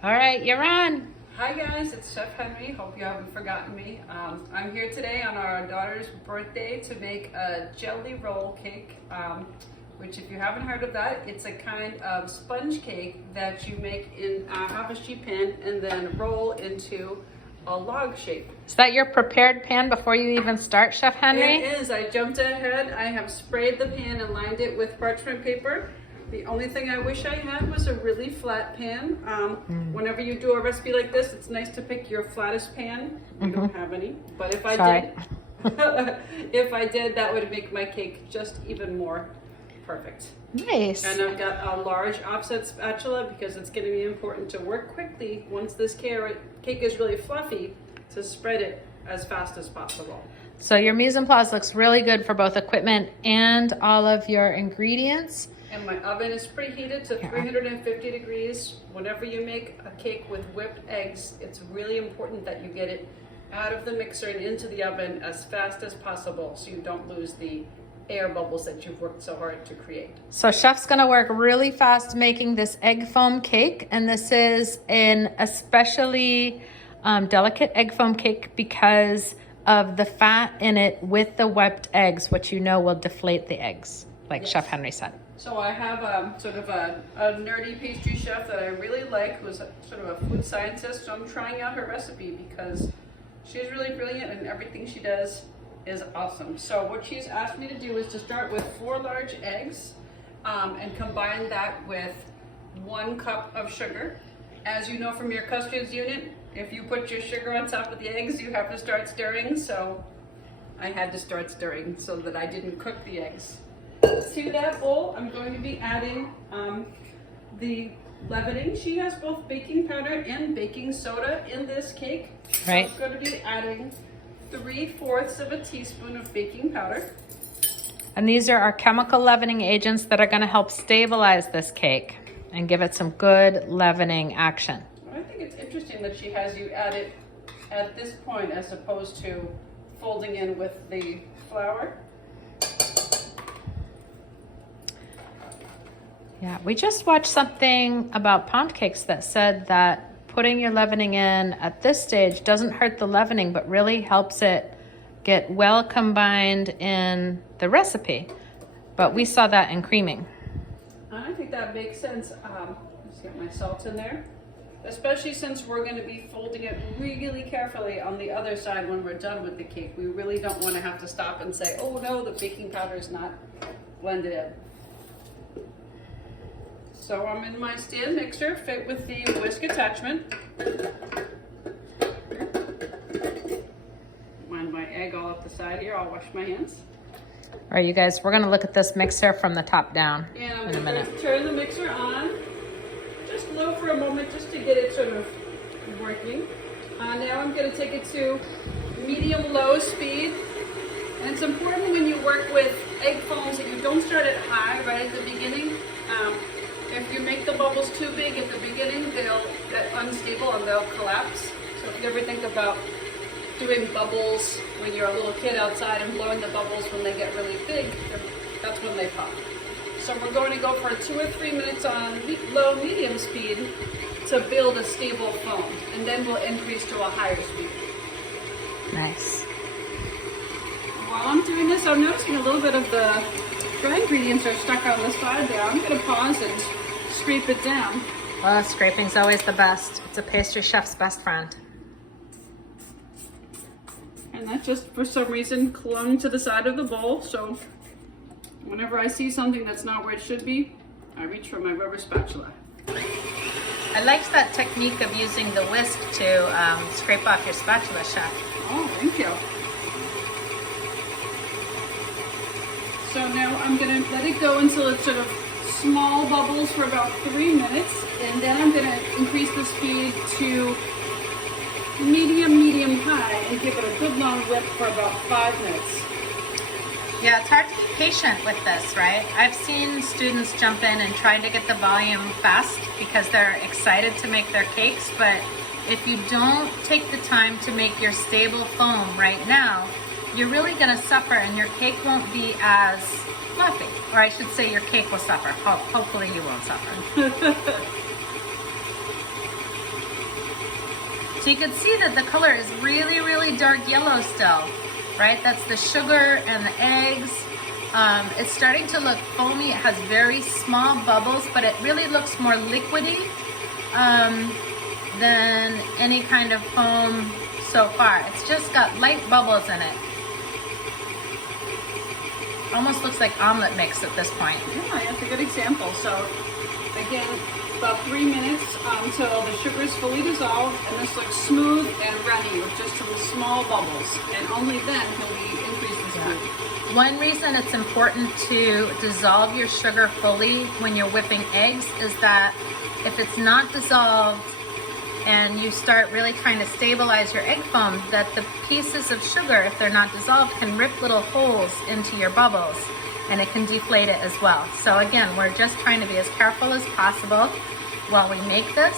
All right, you're on. Hi guys, it's Chef Henry. Hope you haven't forgotten me. I'm here today on our daughter's birthday to make a jelly roll cake, which if you haven't heard of that, it's a kind of sponge cake that you make in a half a sheet pan and then roll into a log shape. Is that your prepared pan before you even start, Chef Henry? It is. I jumped ahead. I have sprayed the pan and lined it with parchment paper. The only thing I wish I had was a really flat pan. Whenever you do a recipe like this, it's nice to pick your flattest pan. We don't have any, but if I did, if I did, that would make my cake just even more perfect. Nice. And I've got a large offset spatula because it's going to be important to work quickly once this cake is really fluffy to spread it as fast as possible. So your mise en place looks really good for both equipment and all of your ingredients. And my oven is preheated to 350 degrees. Whenever you make a cake with whipped eggs, it's really important that you get it out of the mixer and into the oven as fast as possible so you don't lose the air bubbles that you've worked so hard to create. So Chef's gonna work really fast making this egg foam cake, and this is an especially delicate egg foam cake because of the fat in it with the whipped eggs, which you know will deflate the eggs, like Chef Henry said. So I have sort of a nerdy pastry chef that I really like, who's sort of a food scientist. So I'm trying out her recipe because she's really brilliant and everything she does is awesome. So what she's asked me to do is to start with 4 large eggs and combine that with 1 cup of sugar. As you know from your custards unit, if you put your sugar on top of the eggs, you have to start stirring. So I had to start stirring so that I didn't cook the eggs. To that bowl, I'm going to be adding the leavening. She has both baking powder and baking soda in this cake. Right. So I'm going to be adding 3/4 of a teaspoon of baking powder. And these are our chemical leavening agents that are gonna help stabilize this cake and give it some good leavening action. I think it's interesting that she has you add it at this point as opposed to folding in with the flour. Yeah, we just watched something about pound cakes that said that putting your leavening in at this stage doesn't hurt the leavening, but really helps it get well combined in the recipe. But we saw that in creaming. I think that makes sense. Let's get my salt in there. Especially since we're going to be folding it really carefully on the other side when we're done with the cake. We really don't want to have to stop and say, oh no, the baking powder is not blended in. So I'm in my stand mixer fit with the whisk attachment. Mind my egg all up the side here, I'll wash my hands. All right, you guys, we're gonna look at this mixer from the top down And I'm in a going minute. to turn the mixer on, just low for a moment just to get it sort of working. Now I'm going to take it to medium-low speed. And it's important when you work with egg foams that you don't start it high right at the beginning. If you make the bubbles too big at the beginning, they'll get unstable and they'll collapse. So if you ever think about doing bubbles when you're a little kid outside and blowing the bubbles when they get really big, that's when they pop. So we're going to go for 2 or 3 minutes on low medium speed to build a stable foam, and then we'll increase to a higher speed. Nice. While I'm doing this, I'm noticing a little bit of the dry ingredients are stuck on the side there. I'm going to pause and scrape it down. Well, scraping's always the best. It's a pastry chef's best friend. And that just, for some reason, clung to the side of the bowl. So whenever I see something that's not where it should be, I reach for my rubber spatula. I liked that technique of using the whisk to scrape off your spatula, Chef. Oh, thank you. So now I'm going to let it go until it's sort of small bubbles for about 3 minutes. And then I'm going to increase the speed to medium-high and give it a good long whip for about 5 minutes. Yeah, it's hard to be patient with this, right? I've seen students jump in and try to get the volume fast because they're excited to make their cakes, but if you don't take the time to make your stable foam right now, you're really gonna suffer and your cake won't be as fluffy. Or I should say your cake will suffer. Hopefully you won't suffer. So you can see that the color is really, really dark yellow still, right? That's the sugar and the eggs. It's starting to look foamy. It has very small bubbles, but it really looks more liquidy than any kind of foam so far. It's just got light bubbles in it. Almost looks like omelet mix at this point. Yeah, that's a good example. So again, about 3 minutes until the sugar is fully dissolved, and this looks smooth and runny with just some small bubbles. And only then can we increase the speed. One reason it's important to dissolve your sugar fully when you're whipping eggs is that if it's not dissolved and you start really trying to stabilize your egg foam, that the pieces of sugar, if they're not dissolved, can rip little holes into your bubbles and it can deflate it as well. So again, we're just trying to be as careful as possible while we make this.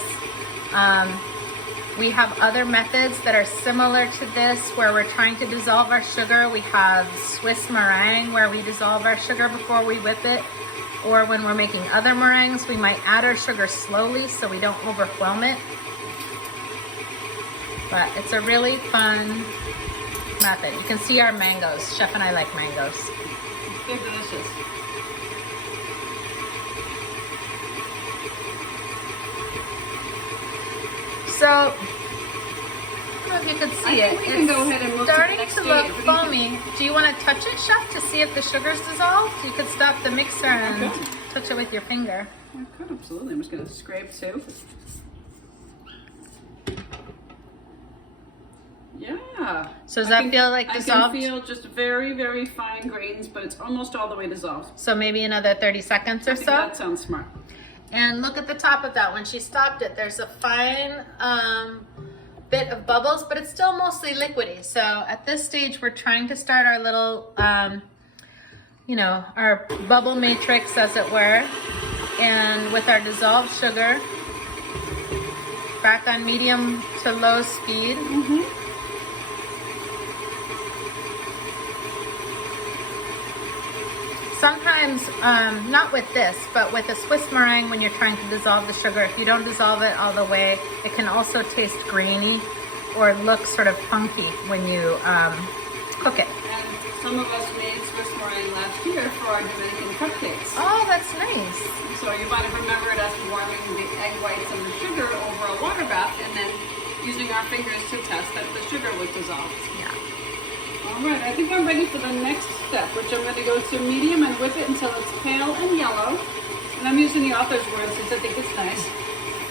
We have other methods that are similar to this where we're trying to dissolve our sugar. We have Swiss meringue where we dissolve our sugar before we whip it. Or when we're making other meringues, we might add our sugar slowly so we don't overwhelm it. But it's a really fun method. You can see our mangoes. Chef and I like mangoes. They're delicious. So, I don't know if you could see it. We can go ahead and move starting to the next to look stage. foamy. Do you want to touch it, Chef, to see if the sugar's dissolved? You could stop the mixer and Okay. touch it with your finger. I could, absolutely. I'm just going to scrape too. Yeah. So does that feel like I dissolved? can feel just very, very fine grains, but it's almost all the way dissolved. So maybe another 30 seconds or I think so? that sounds smart. And look at the top of that. When she stopped it, there's a fine bit of bubbles, but it's still mostly liquidy. So at this stage, we're trying to start our little, you know, our bubble matrix, as it were. And with our dissolved sugar, back on medium to low speed. Sometimes, not with this, but with a Swiss meringue, when you're trying to dissolve the sugar, if you don't dissolve it all the way, it can also taste grainy or look sort of funky when you cook it. And some of us made Swiss meringue last year for our Dominican cupcakes. Oh, that's nice. So you might have remembered us warming the egg whites and the sugar over a water bath and then using our fingers to test that the sugar was dissolved. Yeah. All right, I think I'm ready for the next step, which I'm going to go to medium and whip it until it's pale and yellow. And I'm using the author's words since I think it's nice.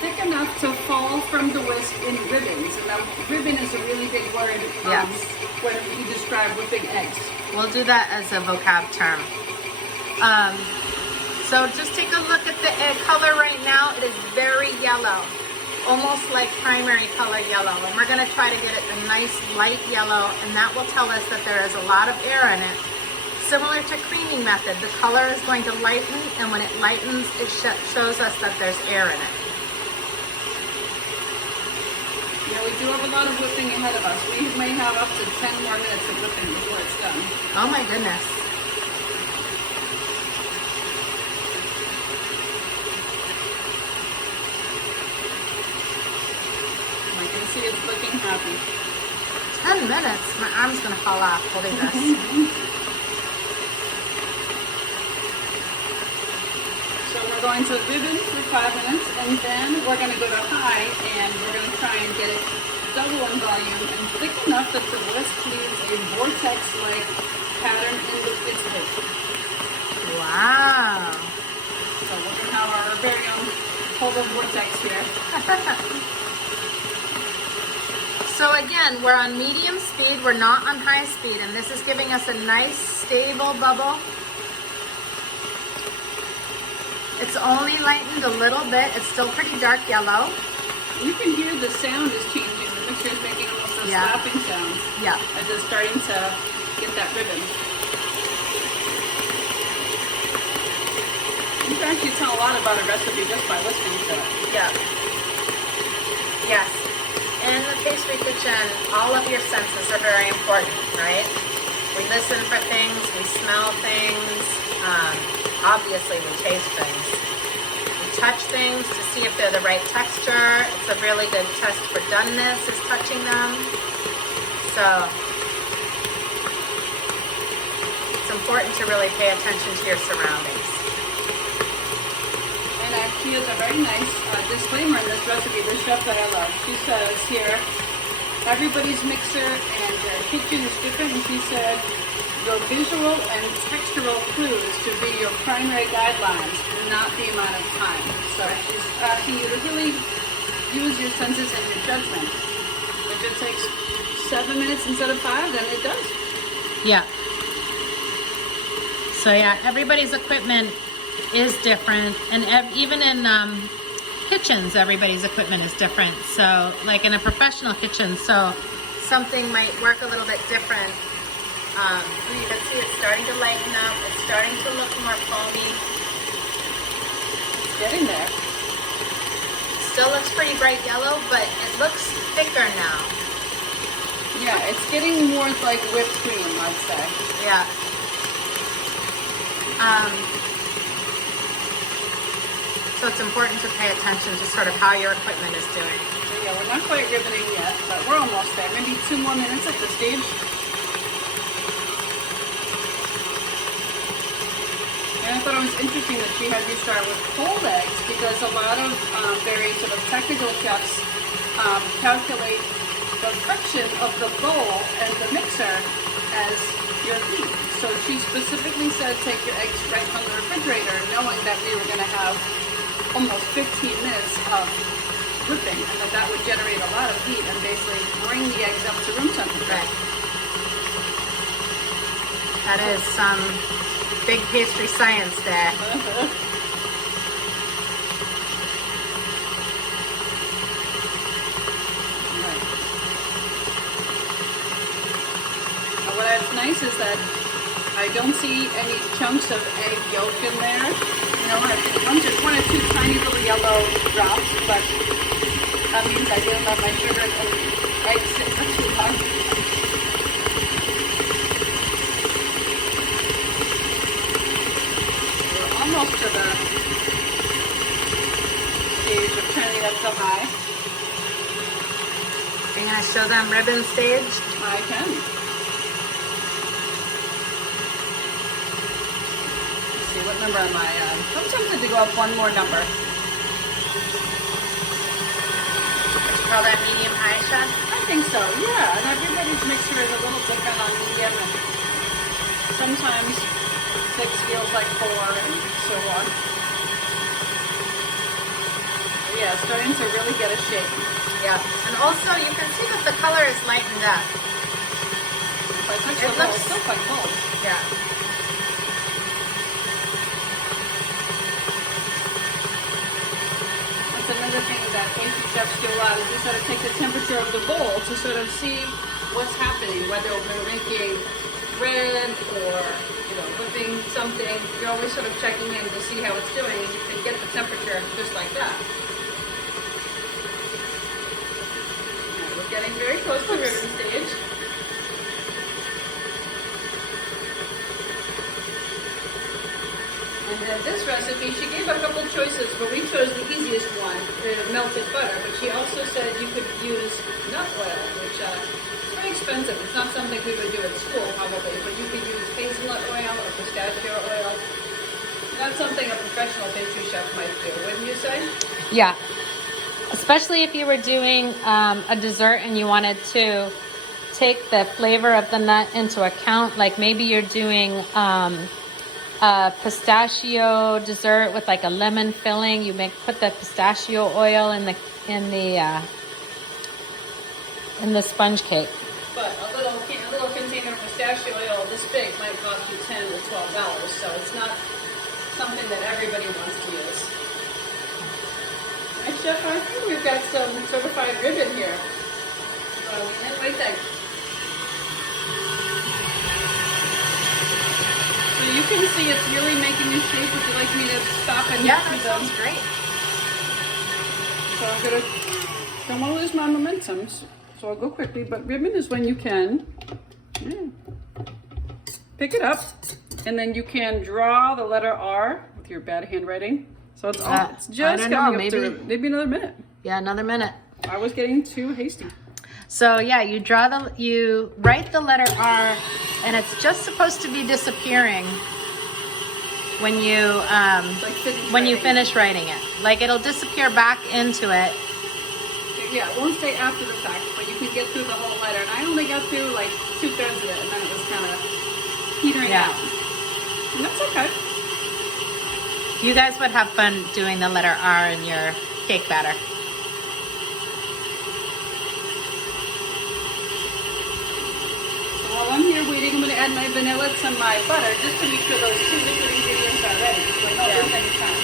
Thick enough to fall from the whisk in ribbons. And now ribbon is a really big word Yes. when you describe whipping eggs. We'll do that as a vocab term. So just take a look at the egg color right now. It is very yellow, almost like primary color yellow. And we're gonna try to get it a nice light yellow, and that will tell us that there is a lot of air in it. Similar to creaming method, the color is going to lighten, and when it lightens, it shows us that there's air in it. Yeah, we do have a lot of whipping ahead of us. We may have up to 10 more minutes of whipping before it's done. Oh my goodness. I can see it's looking happy. 10 minutes? My arm's gonna fall off holding this. So we're going to ribbon for 5 minutes, and then we're going to go to high, and we're going to try and get it double in volume and thick enough that the whisk leaves a vortex-like pattern in its width. Wow. So we're going to have our very own total vortex here. So again, we're on medium speed, we're not on high speed, and this is giving us a nice stable bubble. It's only lightened a little bit, it's still pretty dark yellow. You can hear the sound is changing. The mixture is making almost a slapping sound. Yeah. As it's starting to get that ribbon. You can actually tell a lot about a recipe just by listening to it. Yeah. Yes. In the pastry kitchen, all of your senses are very important, right? We listen for things, we smell things, obviously we taste things. We touch things to see if they're the right texture. It's a really good test for doneness, is touching them. So it's important to really pay attention to your surroundings. And she has a very nice disclaimer in this recipe, this chef that I love. She says here, everybody's mixer and their kitchen is different, and she said, your visual and textural clues should be your primary guidelines, not the amount of time. So she's asking you to really use your senses and your judgment. If it takes 7 minutes instead of 5, then it does. Yeah. So yeah, everybody's equipment is different, and even in kitchens, everybody's equipment is different. So like in a professional kitchen, so something might work a little bit different. You can see it's starting to lighten up. It's starting to look more foamy. It's getting there. Still looks pretty bright yellow, but it looks thicker now. Yeah, it's getting more like whipped cream, I'd say. Yeah. So it's important to pay attention to sort of how your equipment is doing. So yeah, we're not quite ribboning yet, but we're almost there. Maybe 2 more minutes at this stage. And I thought it was interesting that she had you start with cold eggs, because a lot of very sort of technical chefs calculate the friction of the bowl and the mixer as your heat. So she specifically said take your eggs right from the refrigerator, knowing that we were going to have almost 15 minutes of whipping, and that would generate a lot of heat and basically bring the eggs up to room temperature. Right. That is some big pastry science there. What's nice is that I don't see any chunks of egg yolk in there. You know, just one or two tiny little yellow drops, but that means I didn't let my sugar and eggs sit for too long. We're almost to the stage of turning it up to high. Are you going to show them ribbon stage? I can. What number am I on? I'm tempted to go up one more number. Would you call that medium high, Chef? I think so, yeah. And everybody's mixer is a little different on medium, and sometimes 6 feels like 4 and so on. But yeah, it's starting to really get a shape. Yeah. And also you can see that the color is lightened up. If I touch the bowl, it's still quite cold. Yeah. Another thing that pastry chefs do a lot is they sort of take the temperature of the bowl to sort of see what's happening, whether we're making bread or, you know, whipping something. You're always sort of checking in to see how it's doing, and you can get the temperature just like that. Now we're getting very close to ribbon stage. And then this recipe, she gave a couple choices, but we chose the easiest one, melted butter. But she also said you could use nut oil, which is very expensive. It's not something we would do at school, probably, but you could use hazelnut oil or pistachio oil. That's something a professional pastry chef might do, wouldn't you say? Yeah. Especially if you were doing a dessert and you wanted to take the flavor of the nut into account. Like maybe you're doing a pistachio dessert with like a lemon filling. You put the pistachio oil in the sponge cake. But a little container of pistachio oil this big might cost you $10 to $12, so it's not something that everybody wants to use. Hey, Chef, I think we've got some certified ribbon here. What do you think? So you can see it's really making a shape. Would you like me to stop and Yeah, that sounds great. So don't want to lose my momentum, so I'll go quickly, but ribbon is when you can pick it up, and then you can draw the letter R with your bad handwriting, So it's I just don't know, coming up to maybe another minute. Yeah, another minute. I was getting too hasty. So yeah, you write the letter R, and it's just supposed to be disappearing when you finish writing it. Like it'll disappear back into it. Yeah, it won't stay after the fact, but you can get through the whole letter. And I only got through like 2/3 of it, and then it was kind of petering out. And that's okay. You guys would have fun doing the letter R in your cake batter. While I'm here waiting, I'm going to add my vanilla to my butter just to make sure those two liquid ingredients are ready. So I know there's any time.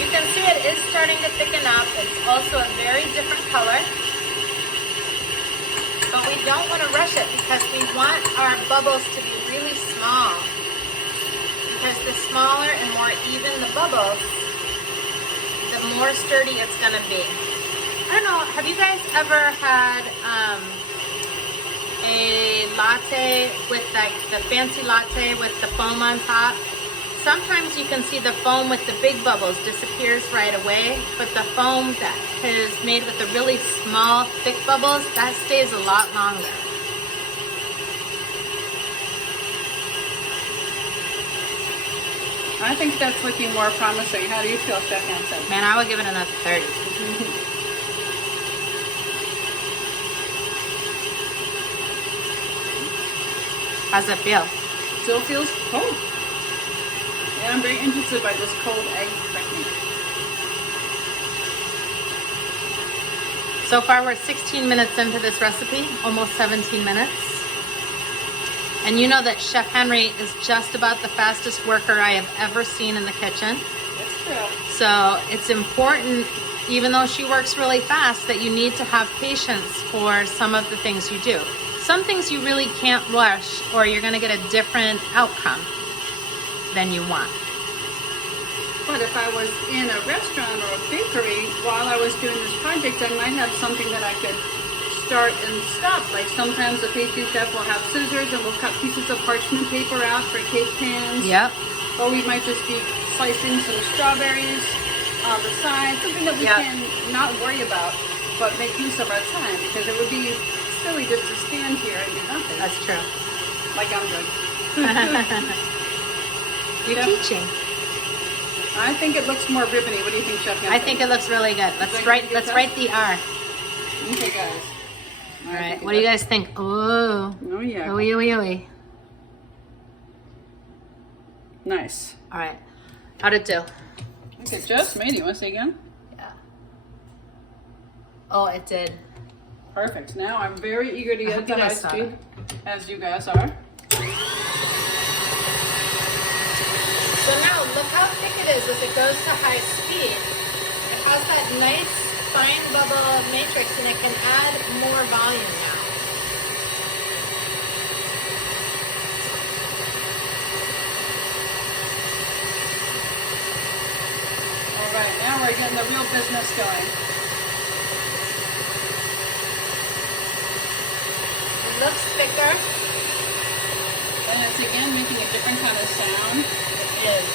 You can see it is starting to thicken up. It's also a very different color. But we don't want to rush it because we want our bubbles to be really small. Because the smaller and more even the bubbles, the more sturdy it's going to be. I don't know, have you guys ever had a latte with like the fancy latte with the foam on top? Sometimes you can see the foam with the big bubbles disappears right away, but the foam that is made with the really small, thick bubbles, that stays a lot longer. I think that's looking more promising. How do you feel, Chef Hanson? Man, I would give it another 30. How's it feel? Still feels cold. And I'm very interested by this cold egg technique. So far we're 16 minutes into this recipe, almost 17 minutes. And you know that Chef Henry is just about the fastest worker I have ever seen in the kitchen. That's true. So it's important, even though she works really fast, that you need to have patience for some of the things you do. Some things you really can't rush, or you're gonna get a different outcome than you want. But if I was in a restaurant or a bakery, while I was doing this project, I might have something that I could start and stop. Like sometimes the pastry chef will have scissors and we'll cut pieces of parchment paper out for cake pans. Yep. Or we might just be slicing some strawberries on the side, something that we can not worry about, but make use of our time, because it would be silly just to stand here and do nothing. That's true. Like I'm doing. You're teaching. I think it looks more ribbony. What do you think, Chef Hanson? I think it looks really good. Let's write the R. Okay, guys. All right. What do you guys think? Oh. Oh yeah. Ooey, ooey, ooey. Nice. All right. How'd it do? Okay, just made it. You want to say again? Yeah. Oh, it did. Perfect. Now I'm very eager to I get hope to you high guys saw speed, it. as you guys are. So now look how thick it is as it goes to high speed. It has that nice fine bubble matrix, and it can add more volume now. All right, now we're getting the real business going. It looks thicker. And it's again making a different kind of sound. It is.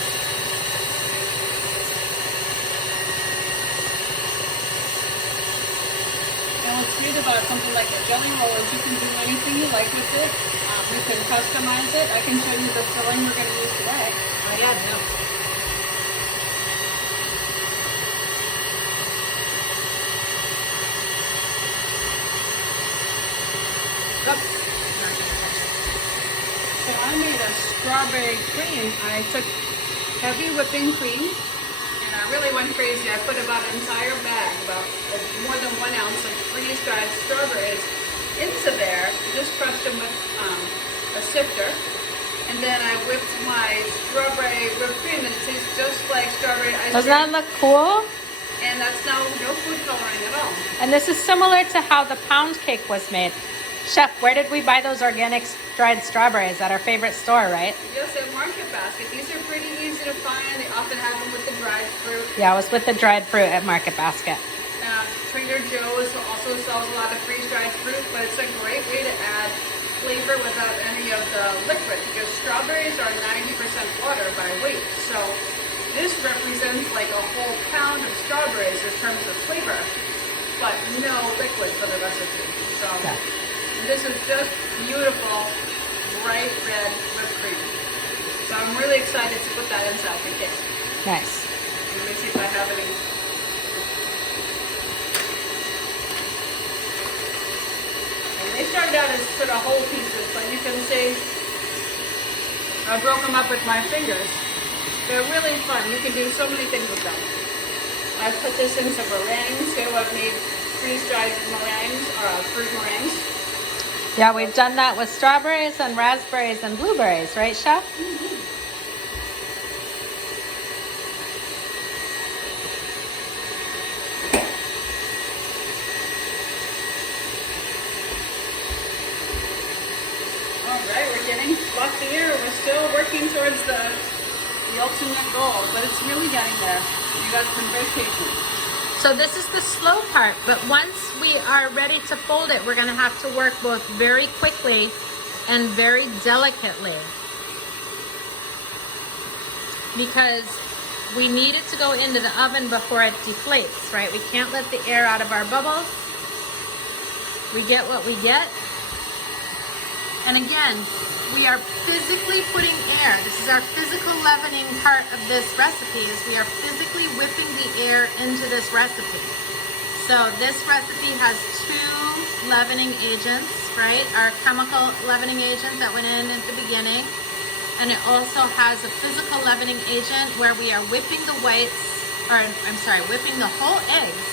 And what's great about something like a jelly roll is you can do anything you like with it. You can customize it. I can show you the filling we're going to use today. Oh yeah, no. Oops. So I made a strawberry cream. I took heavy whipping cream, and I really went crazy. I put about an entire bag, about more than 1 ounce of freeze-dried strawberries into there. Just crushed them with a sifter, and then I whipped my strawberry whipped cream, and it tastes just like strawberry ice cream. Doesn't that look cool? And that's no food coloring at all. And this is similar to how the pound cake was made. Chef, where did we buy those organic dried strawberries? At our favorite store, right? Just at Market Basket. These are pretty easy to find. They often have them with the dried fruit. Yeah, I was with the dried fruit at Market Basket. Trader Joe's also sells a lot of freeze-dried fruit, but it's a great way to add flavor without any of the liquid, because strawberries are 90% water by weight. So This represents like a whole pound of strawberries in terms of flavor, but no liquid for the recipe. So Yeah. this is just beautiful, bright red whipped cream. So I'm really excited to put that inside the cake. Nice. Let me see if I have any. And they started out as sort of whole pieces, but you can see I broke them up with my fingers. They're really fun. You can do so many things with them. I've put this into meringues too. I've made freeze-dried meringues, fruit meringues. Yeah, we've done that with strawberries and raspberries and blueberries, right, Chef? All right, we're getting fluffier. We're still working towards the ultimate goal, but it's really getting there. You guys have been very patient. So this is the slow part, but once we are ready to fold it, we're gonna have to work both very quickly and very delicately. Because we need it to go into the oven before it deflates, right? We can't let the air out of our bubbles. We get what we get. And again, we are physically putting air. This is our physical leavening part of this recipe, is we are physically whipping the air into this recipe. So this recipe has 2 leavening agents, right? Our chemical leavening agent that went in at the beginning. And it also has a physical leavening agent where we are whipping the whites, or I'm sorry, whipping the whole eggs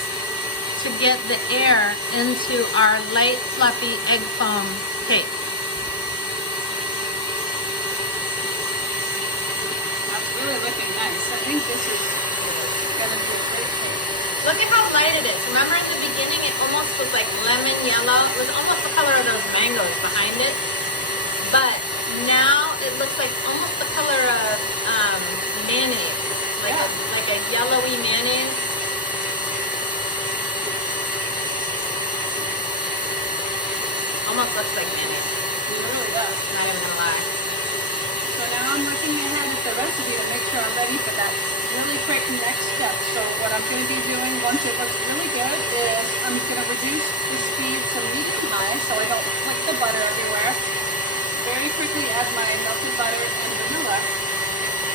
to get the air into our light, fluffy egg foam cake. Really looking nice. I think this is gonna be a great cake. Look at how light it is. Remember in the beginning it almost was like lemon yellow. It was almost the color of those mangoes behind it. But now it looks like almost the color of mayonnaise. Like a yellowy mayonnaise. Almost looks like mayonnaise. It really does. Not even gonna lie. So now I'm looking ahead at the recipe to make sure I'm ready for that really quick next step. So what I'm going to be doing once it looks really good is I'm going to reduce the speed to medium-high so I don't flick the butter everywhere. Very quickly add my melted butter and vanilla.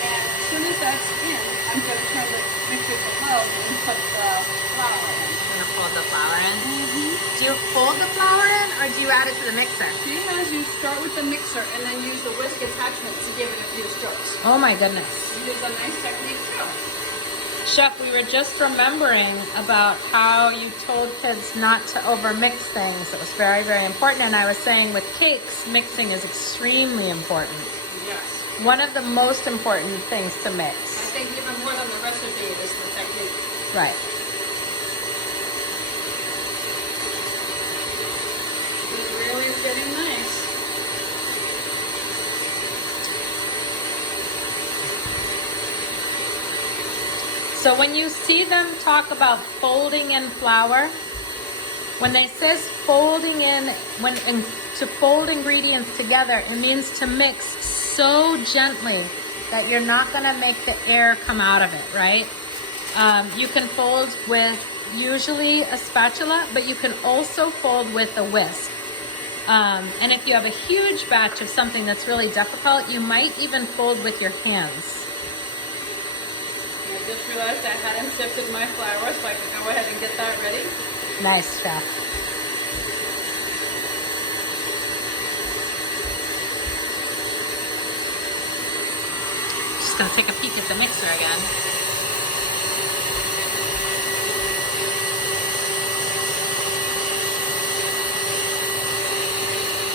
And as soon as that's in, I'm going to turn the mixer to low and put the flour in. I'm gonna fold the flour in. Do you fold the flour in or do you add it to the mixer? See, as you start with the mixer and then use the whisk attachment to give it a few strokes. Oh my goodness. It is a nice technique too. Chef, we were just remembering about how you told kids not to overmix things. It was very, very important. And I was saying with cakes, mixing is extremely important. Yes. One of the most important things to mix. I think even more than the recipe is the technique. Right. It really is getting nice. So when you see them talk about folding in flour, when they says folding in, to fold ingredients together, it means to mix so gently that you're not gonna make the air come out of it, right? You can fold with usually a spatula, but you can also fold with a whisk. And if you have a huge batch of something that's really difficult, you might even fold with your hands. I just realized I hadn't sifted my flour, so I can go ahead and get that ready. Nice, Chef. Just gonna take a peek at the mixer again.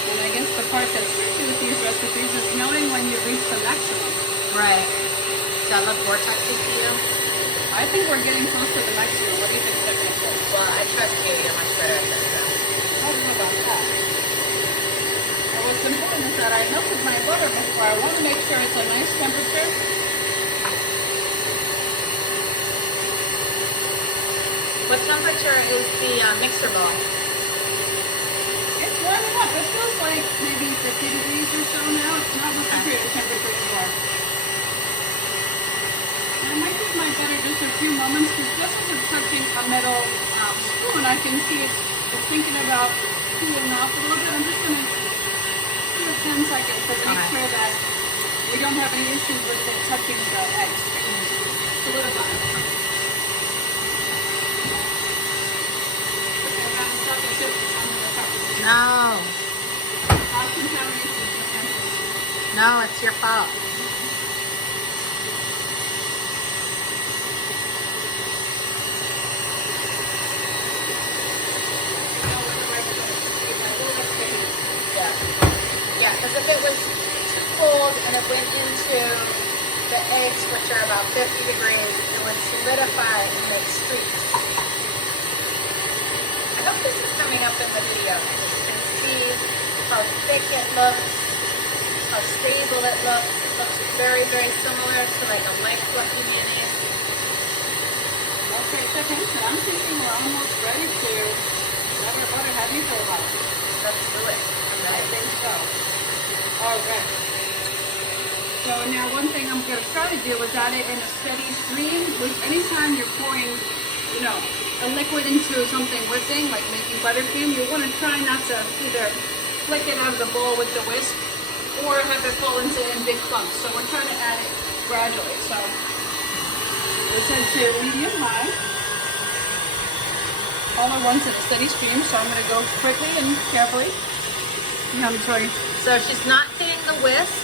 And I guess the part that's tricky with these recipes is knowing when you reach the maximum. Right. Does that look vortexy to you? I think we're getting close to the maximum. What do you think, technically? Well, I trust you. You're much better at this. I don't know about that. And what's important is that I melted my butter before. I want to make sure it's a nice temperature. What temperature is the mixer bowl? It's warming up. It feels like maybe 50 degrees or so now. It's not refrigerator temperature anymore. And I might use my butter just a few moments because just as it's touching a metal spoon, I can see it's thinking about cooling off a little bit. I'm just going to do it 10 seconds to make sure that we don't have any issues with it touching the eggs. Solidify. No. No, it's your fault. Yeah, because if it was too cold and it went into the eggs, which are about 50 degrees, it would solidify and make streaks. I hope this is coming up in the video. You can see how thick it looks, how stable it looks. It looks very, very similar to like a light fluffy mayonnaise. Okay, Chef Hanson, I'm thinking we're almost ready to let our butter. How do you feel about it? Let's do it. I think so. All right. So now one thing I'm going to try to do is add it in a steady stream. With anytime you're pouring, you know, a liquid into something whipping, like making buttercream, you want to try not to either flick it out of the bowl with the whisk or have it fall into in big clumps. So we're trying to add it gradually. So we're set to medium high. All at once in a steady stream, so I'm going to go quickly and carefully. I'm sorry. So she's not hitting the whisk.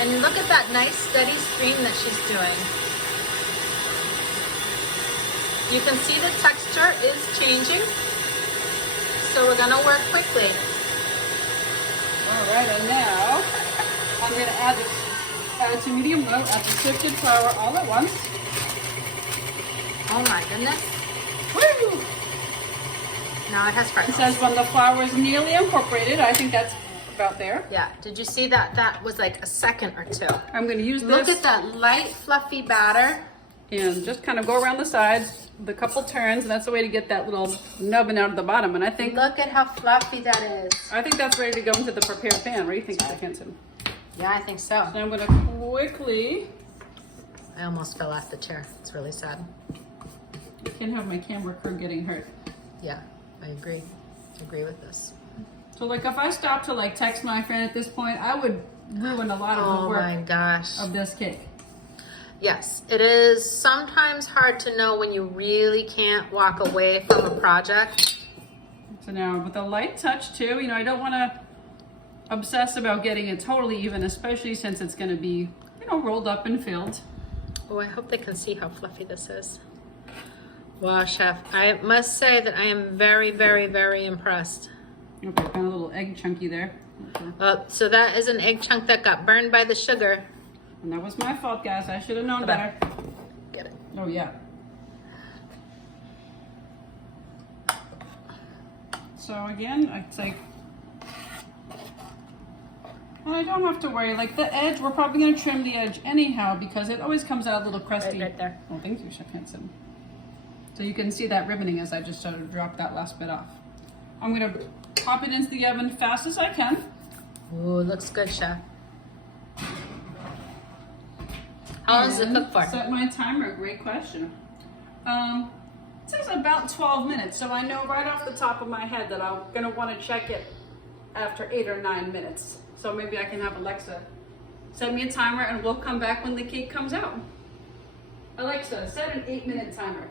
And look at that nice steady stream that she's doing. You can see the texture is changing. So we're gonna work quickly. All right, and now I'm gonna add it to medium low, add the sifted flour all at once. Oh my goodness. Woo! Now it has It freckles. says when the flour is nearly incorporated. I think that's about there. Yeah, did you see that? That was like a second or two. I'm gonna use Look this at that light, fluffy batter. and just kind of go around the sides, the couple turns, and that's the way to get that little nubbin out of the bottom. And I think Look at how fluffy that is. that's ready to go into the prepared pan. What do you think, Chef Hanson? Yeah, I think so. So I'm gonna quickly. I almost fell off the chair. It's really sad. I can't have my camera crew getting hurt. Yeah, I agree. I agree with this. So like if I stopped to like text my friend at this point, I would ruin a lot of the Oh my work gosh. of this cake. Yes, it is sometimes hard to know when you really can't walk away from a project. So now with a light touch too, you know, I don't want to obsess about getting it totally even, especially since it's going to be, you know, rolled up and filled. Oh, I hope they can see how fluffy this is. Wow, Chef, I must say that I am very, very, very impressed. Okay, kind of a little egg chunky there. Okay. So that is an egg chunk that got burned by the sugar. And that was my fault, guys. I should have known better. Get it. Oh, yeah. So again, it's like, well, I don't have to worry. Like the edge, we're probably going to trim the edge anyhow because it always comes out a little crusty. Right there. Oh, thank you, Chef Hanson. So you can see that ribboning as I just sort of dropped that last bit off. I'm going to pop it into the oven fast as I can. Ooh, looks good, Chef. How long does it cook for? Set my timer. Great question. It says about 12 minutes, so I know right off the top of my head that I'm gonna want to check it after 8 or 9 minutes. So maybe I can have Alexa set me a timer, and we'll come back when the cake comes out. Alexa, set an 8-minute timer.